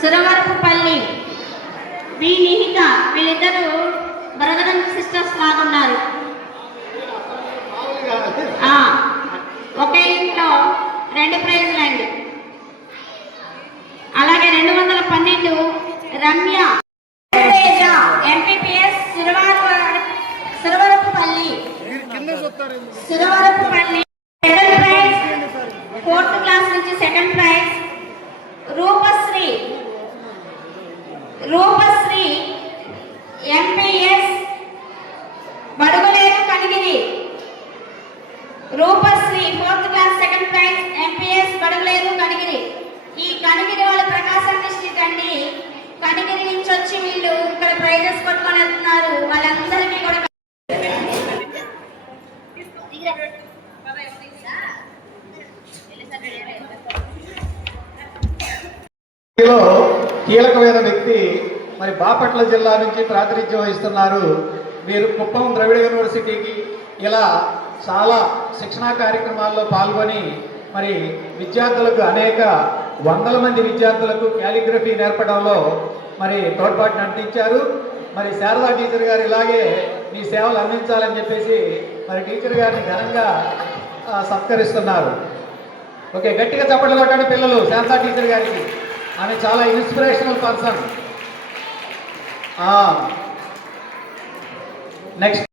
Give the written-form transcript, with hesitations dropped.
సురవరపుపల్లి వి నిహిత వీళ్ళిద్దరూ brother sisters లాగున్నారు. ఒకే ఇంట్లో 2 ప్రైజులు అండి. అలాగే 212 Ramya MPPS Suravarapupalli second prize, 4th class నుంచి second prize. Rupasri MPS Baduguleru Kanigiri. Rupasri 4th class second prize, MPS Baduguleru Kanigiri. ఈ కనిగిరి వాళ్ళు ప్రకాశం డిస్ట్రిక్ట్ అండి. కనిగిరి నుంచి వచ్చి వీళ్ళు ఇక్కడ ప్రైజెస్ కొట్టుకొని వెళ్తున్నారు. వాళ్ళందరికీ కూడా కీలకమైన వ్యక్తి మరి బాపట్ల జిల్లా నుంచి ప్రాతినిధ్యం వహిస్తున్నారు. మీరు కుప్పం ద్రవిడ యూనివర్సిటీకి ఇలా చాలా శిక్షణా కార్యక్రమాల్లో పాల్గొని మరి విద్యార్థులకు అనేక వందల మంది విద్యార్థులకు క్యాలిగ్రఫీ నేర్పడంలో మరి తోడ్పాటును అందించారు. మరి శారదా టీచర్ గారు ఇలాగే మీ సేవలు అందించాలని చెప్పేసి మరి టీచర్ గారిని ఘనంగా సత్కరిస్తున్నారు. ఓకే, గట్టిగా చప్పట్లు కొట్టండి పిల్లలు శారదా టీచర్ గారికి. ఆమె చాలా ఇన్స్పిరేషనల్ పర్సన్. నెక్స్ట్